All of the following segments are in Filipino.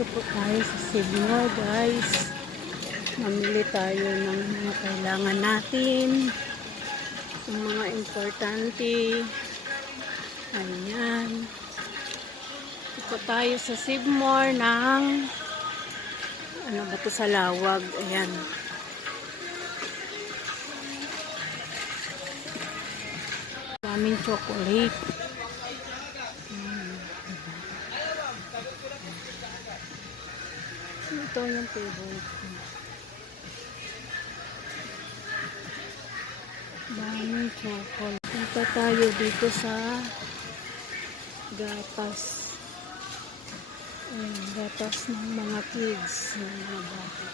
Dito po tayo sa Sigmund, guys. Mamili tayo ng mga kailangan natin. Yung mga importante. Ayan. Dito po tayo sa Sigmund ng ano ba ito, sa Lawag. Ayan. Daming chocolate. Ito yung favorite ko. Daming chocolate. Punta tayo dito sa gatas. Ayan, gatas ng mga kids. Ng mga bata.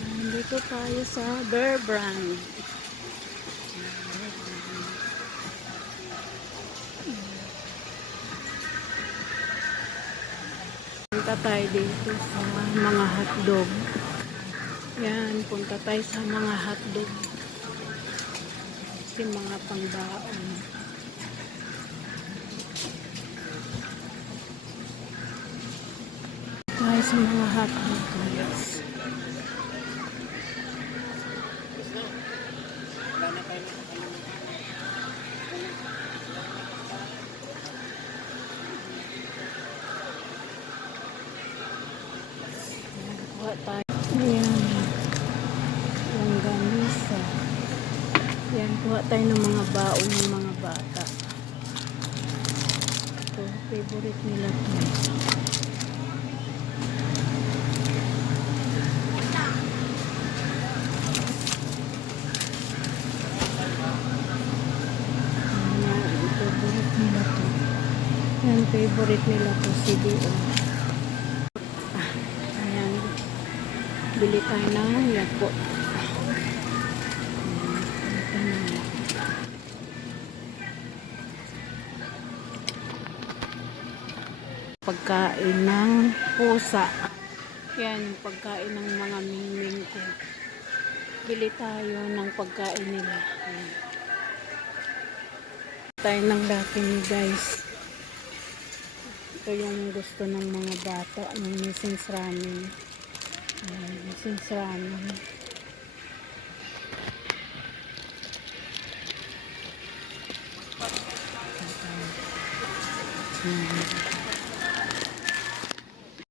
Ayan, dito tayo sa Bear Brand. Punta tayo dito sa mga hotdog. Yan, punta tayo sa mga hotdog. Kasi mga pangbaon. Tayo sa mga hotdog, guys. Kuha tayo. Ayan. Yung gamisa. Yan, kuha tayo ng mga baon ng mga bata. Ito, favorite nila ito. Yan, favorite nila to, CDO. Ayan, bili tayo ng Yakult. Pagkain ng pusa. Yan, yung pagkain ng mga mingming ko. Bili tayo ng pagkain nila. Ayan. Tayo ng dati ni guys. Ito yung gusto ng mga bata, ng Mrs. Ramen. Mrs. Ramen.